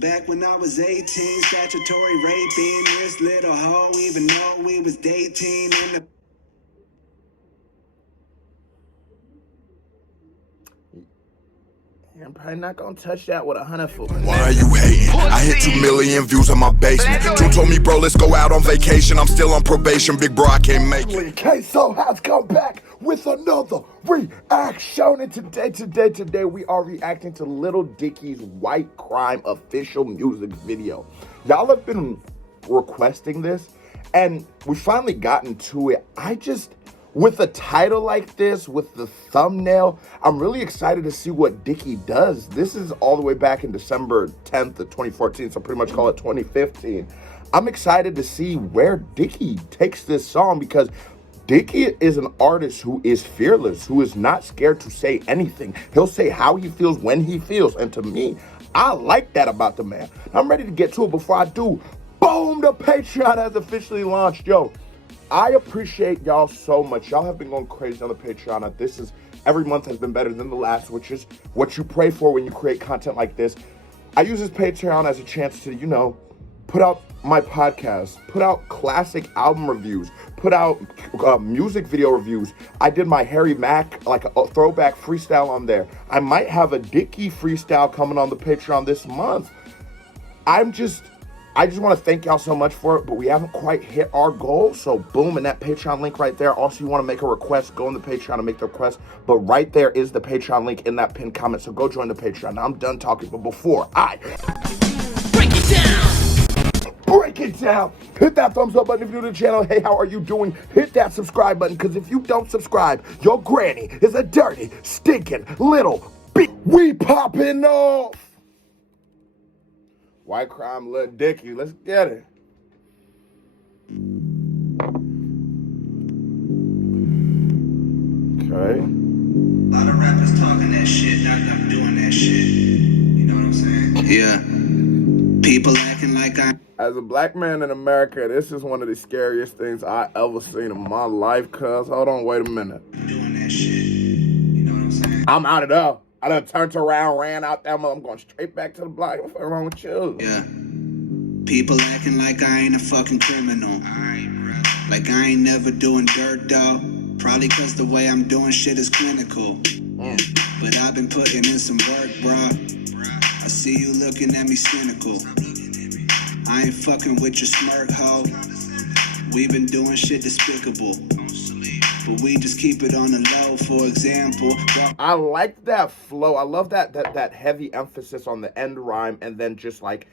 Back when I was 18, statutory raping this little hoe, even though we was dating in the... I'm probably not gonna touch that with 100 foot. Why are you hating? I hit 2 million views on my basement. June told me, bro, let's go out on vacation. I'm still on probation, big bro, I can't make it. Queso has come back with another reaction. And today we are reacting to Lil Dicky's White Crime official music video. Y'all have been requesting this, and we finally gotten to it. With a title like this, with the thumbnail, I'm really excited to see what Dicky does. This is all the way back in December 10th of 2014, so pretty much call it 2015. I'm excited to see where Dicky takes this song, because Dicky is an artist who is fearless, who is not scared to say anything. He'll say how he feels when he feels, and to me, I like that about the man. I'm ready to get to it. Before I do, boom, the Patreon has officially launched. Yo, I appreciate y'all so much. Y'all have been going crazy on the Patreon. Every month has been better than the last, which is what you pray for when you create content like this. I use this Patreon as a chance to, put out my podcast, put out classic album reviews, put out music video reviews. I did my Harry Mack, like a throwback freestyle on there. I might have a Dicky freestyle coming on the Patreon this month. I just want to thank y'all so much for it, but we haven't quite hit our goal. So boom, and that Patreon link right there. Also, you want to make a request, go on the Patreon and make the request. But right there is the Patreon link in that pinned comment. So go join the Patreon. Now I'm done talking, but before I break it down, hit that thumbs up button if you're new to the channel. Hey, how are you doing? Hit that subscribe button, because if you don't subscribe, your granny is a dirty, stinking little bitch. We popping off. White Crime, Lil Dicky, let's get it. Okay. A lot of rappers talking that shit, not doing that shit. You know what I'm saying? Yeah. People acting like As a black man in America, this is one of the scariest things I ever seen in my life, cuz. Hold on, wait a minute. Doing that shit. You know what I'm saying? I'm out of there. I done turned around, ran out there. I'm going straight back to the block. What's wrong with you? Yeah. People acting like I ain't a fucking criminal. Like I ain't never doing dirt, dog. Probably cause the way I'm doing shit is clinical. But I've been putting in some work, bruh. I see you looking at me cynical. I ain't fucking with your smirk, hoe. We been doing shit despicable. But we just keep it on the low, for example. I like that flow. I love that heavy emphasis on the end rhyme, and then just like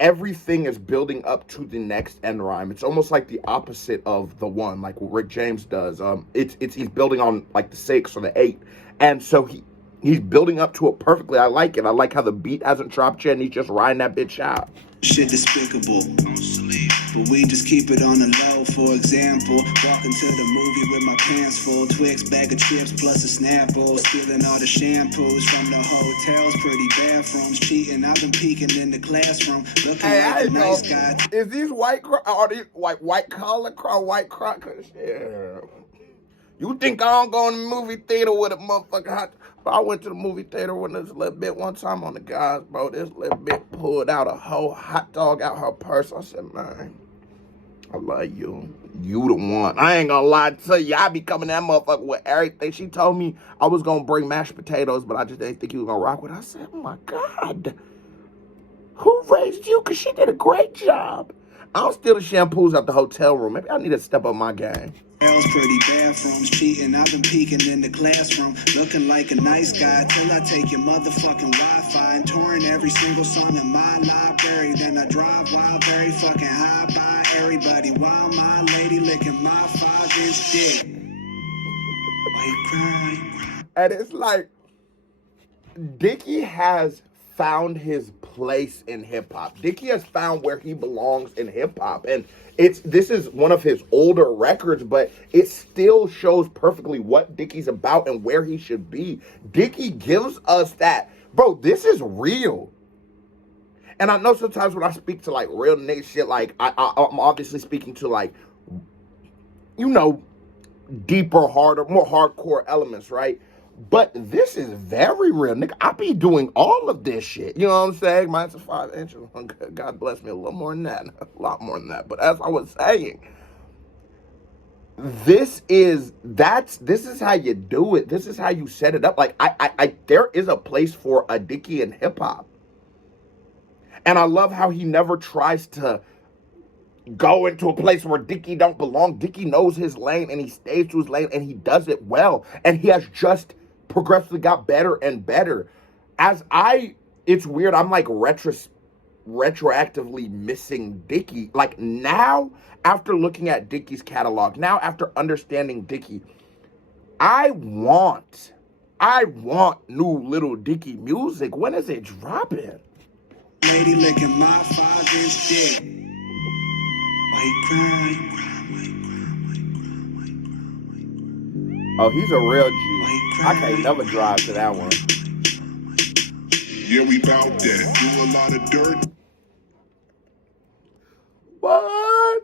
everything is building up to the next end rhyme. It's almost like the opposite of the one, like what Rick James does. He's building on like the 6 or the 8, and so he's building up to it perfectly. I like it. I like how the beat hasn't dropped yet, and he's just riding that bitch out. Shit despicable. But we just keep it on the low, for example. Walking to the movie with my pants full, Twix, bag of chips, plus a Snapple. Stealing all the shampoos from the hotels, pretty bathrooms. Cheating, I've been peeking in the classroom. Looking like a nice guy. Is these white collar crackers? Yeah. You think I don't go in the movie theater with a motherfucker hot? I went to the movie theater with this little bit one time on the guys, bro. This little bit pulled out a whole hot dog out her purse. I said, man, I love you. You the one. I ain't gonna lie to you. I be coming that motherfucker with everything. She told me I was gonna bring mashed potatoes, but I just didn't think you was gonna rock with it. I said, oh my God. Who raised you? Because she did a great job. I don't steal the shampoos out the hotel room. Maybe I need to step up my game. Pretty bathrooms, cheating, I've been peeking in the classroom. Looking like a nice guy till I take your motherfucking Wi-Fi and touring every single song in my library. Then I drive while very fucking high by everybody while my lady licking my 5-inch dick. White crime. And it's like, Dicky has found his place in hip-hop. Dicky has found where he belongs in hip-hop, and this is one of his older records, but it still shows perfectly what Dicky's about and where he should be. Dicky gives us that, bro, this is real. And I know sometimes when I speak to like real nigga shit, like I'm obviously speaking to like, deeper, harder, more hardcore elements, right? But this is very real, nigga. I be doing all of this shit. You know what I'm saying? Mine's a 5 inch. God bless me, a little more than that. A lot more than that. But as I was saying, this is how you do it. This is how you set it up. Like there is a place for a Dicky in hip hop. And I love how he never tries to go into a place where Dicky don't belong. Dicky knows his lane and he stays to his lane and he does it well. And he has just progressively got better and better. It's weird, I'm like retroactively missing Dicky. Like now, after looking at Dicky's catalog, now after understanding Dicky, I want new Lil Dicky music. When is it dropping? Lady licking my 5-inch dick. White crime. Oh, he's a real G. I can't never drive to that one. Yeah, we bout that. Do a lot of dirt. What?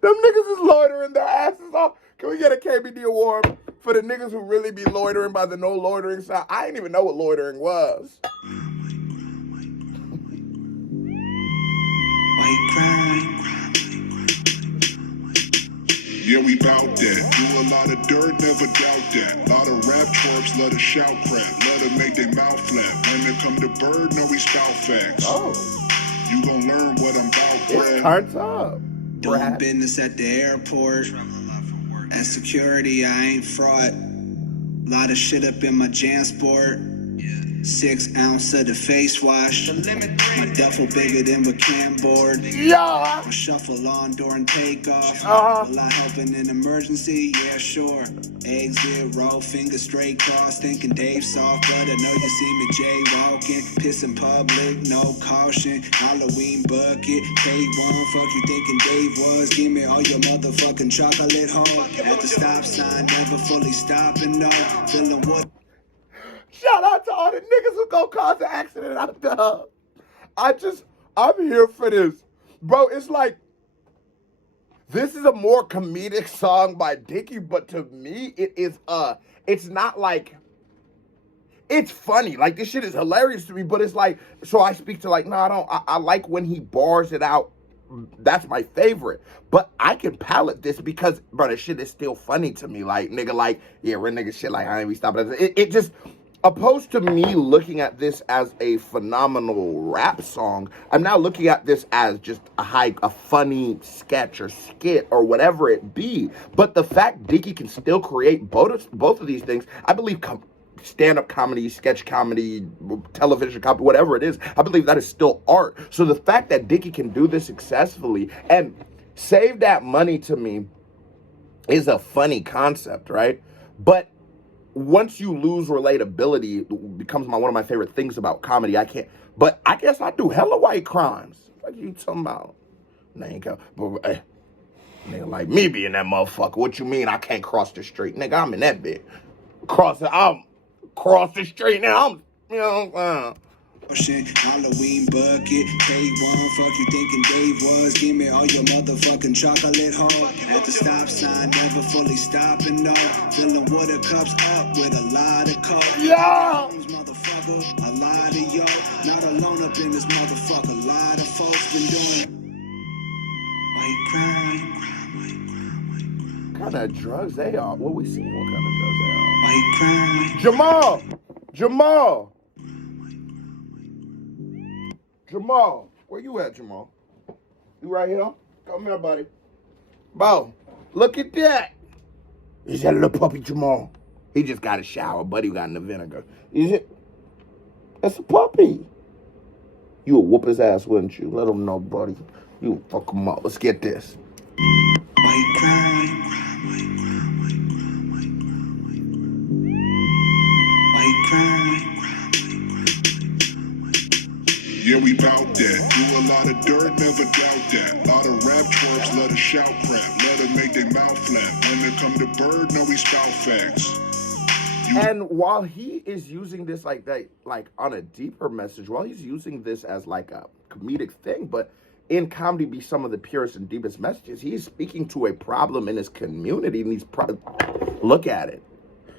Them niggas is loitering their asses off. Can we get a KBD award for the niggas who really be loitering by the no loitering sign? I didn't even know what loitering was. White crime. Yeah, we bout that. Do a lot of dirt, never doubt that. Lot of rap twerps, let us shout crap. Let them make their mouth flap. When it come to bird, no, we spout facts. Oh. You gon' learn what I'm about, It's turns up. Doing business at the airport. At security, I ain't fraud. Lot of shit up in my JanSport. 6 ounce of the face wash. My duffel bigger than a can board. Yeah. I shuffle on during takeoff. Uh-huh. A lot helping in emergency, yeah, sure. Exit row, finger straight cross. Thinking Dave soft, but I know you see me jaywalking. Piss in public, no caution. Halloween bucket. K1, fuck you thinking Dave was. Give me all your motherfucking chocolate hoe. At the stop sign, never fully stopping, no. Feeling what? Shout out to all the niggas who gonna cause an accident out there. I'm here for this. Bro, it's like, this is a more comedic song by Dicky, but to me, it's not like, it's funny. Like, this shit is hilarious to me, but it's like, so I speak to like, no, I like when he bars it out. That's my favorite. But I can palate this because, bro, this shit is still funny to me. Like, nigga, like, yeah, real nigga shit, like, I ain't be stopping. It just, opposed to me looking at this as a phenomenal rap song, I'm now looking at this as just a funny sketch or skit or whatever it be. But the fact Dicky can still create both of these things, I believe stand-up comedy, sketch comedy, television comedy, whatever it is, I believe that is still art. So the fact that Dicky can do this successfully and save that money to me is a funny concept, right? But once you lose relatability, it becomes one of my favorite things about comedy. I guess I do hella white crimes. What you talking about? Nigga, like me being that motherfucker. What you mean I can't cross the street? Nigga, I'm in that bit. I'm cross the street now. Halloween bucket, K1, fuck you thinking Dave was. Give me all your motherfucking chocolate hoe. At the stop sign, never fully stopping, no. Filling water cups up with a lot of coke. Yeah. Motherfucker, a lot of yo. Not alone up in this motherfucker. A lot of folks been doing white crime. What kind of drugs they are? What we seen? What kind of drugs they are? White crime. Jamal, where you at, Jamal? You right here? Come here, buddy. Bo, look at that. Is that a little puppy, Jamal? He just got a shower, buddy. Got in the vinegar. Is it? That's a puppy. You would whoop his ass, wouldn't you? Let him know, buddy. You would fuck him up. Let's get this. White crime. White crime. Yeah, we bout that. Do a lot of dirt, never doubt that. Lot of rap twerps, let us shout crap. Let them make their mouth flap. When it come to bird, no, we spout facts. And while he is using this like on a deeper message, while he's using this as like a comedic thing, but in comedy be some of the purest and deepest messages, he's speaking to a problem in his community, and look at it.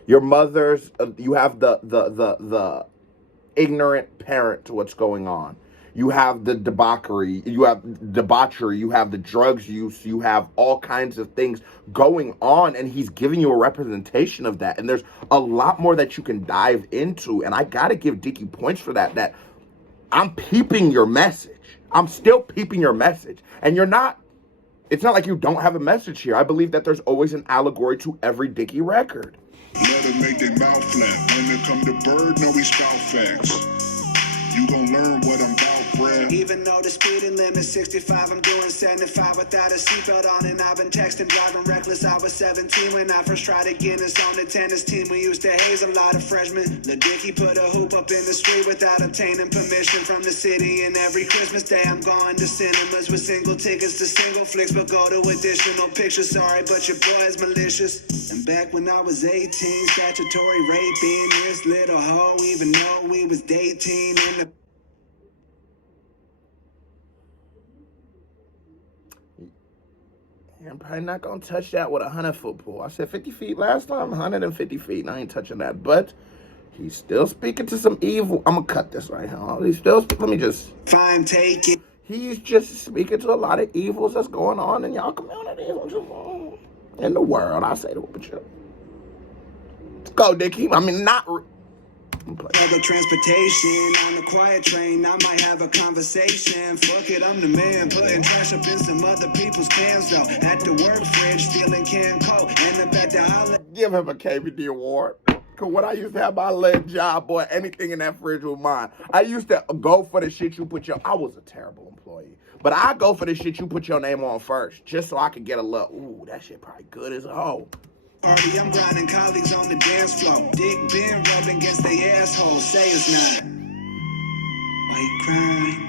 Your mother's, you have the ignorant parent to what's going on. You have the debauchery, you have the drugs use, you have all kinds of things going on, and he's giving you a representation of that. And there's a lot more that you can dive into, and I gotta give Dicky points for that. That I'm peeping your message. I'm still peeping your message. And it's not like you don't have a message here. I believe that there's always an allegory to every Dicky record. Let them make their mouth flat. When it come to bird, no, we spout facts. You gon' learn what I'm about, bruh. Even though the speeding limit's 65, I'm doing 75 without a seatbelt on. And I've been texting, driving reckless. I was 17 when I first tried to get us on the tennis team. We used to haze a lot of freshmen. Lil Dicky put a hoop up in the street without obtaining permission from the city. And every Christmas day I'm going to cinemas with single tickets to single flicks, but go to additional pictures. Sorry, but your boy is malicious. And back when I was 18, statutory raping this little hoe, even though we was dating in the I'm probably not going to touch that with a 100-foot pole. I said 50 feet last time, 150 feet, and I ain't touching that. But he's still speaking to some evil. I'm going to cut this right now. Let me just. fine, take it. He's just speaking to a lot of evils that's going on in y'all communities. In the world, I say to with you. Let's go, Dicky. I mean, not. Public transportation on the quiet train, I might have a conversation. Fuck it, I'm the man, putting trash up in some other people's cans though. At the work fridge, stealing canned coke, and up at the outlet. Give him a KBD award. Cause when I used to have my leg job, boy, anything in that fridge was mine. I used to go for the shit you put I was a terrible employee. But I go for the shit you put your name on first, just so I could get a look. Ooh, that shit probably good as a hoe. Party, I'm grinding colleagues on the dance floor. Dick been rubbing against their assholes. Say it's not. Why you crying?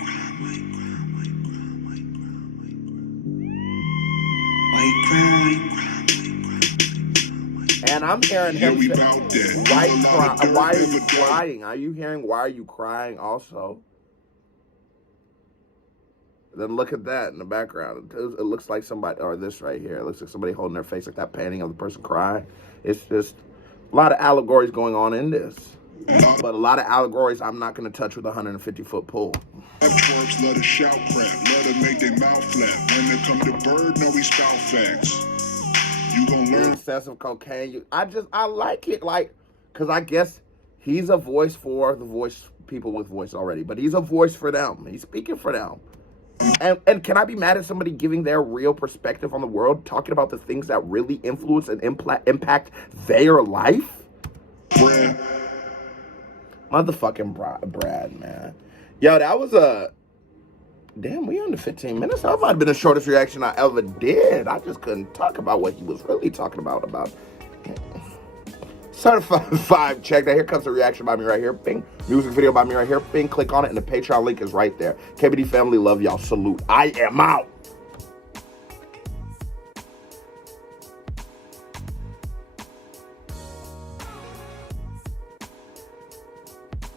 Why you crying? And I'm hearing him we say, bout that. why are you crying? Are you hearing why are you crying also? Then look at that in the background. It looks like somebody, or this right here. It looks like somebody holding their face, like that painting of the person crying. It's just a lot of allegories going on in this. But a lot of allegories I'm not going to touch with a 150-foot pole. Twerps let us shout crap. Let them make their mouth flat. When it come to bird, no, we spout facts. You gon' learn. Excessive cocaine. I like it, like, because I guess he's a voice for the voice, people with voice already. But he's a voice for them. He's speaking for them. And can I be mad at somebody giving their real perspective on the world, talking about the things that really influence and impact their life? Brad. Motherfucking Brad, man. Yo, that was damn, we under 15 minutes. That might have been the shortest reaction I ever did. I just couldn't talk about what he was really talking about. Certified check. Now here comes the reaction by me right here. Bing. Music video by me right here. Bing. Click on it and the Patreon link is right there. KBD family, love y'all. Salute. I am out.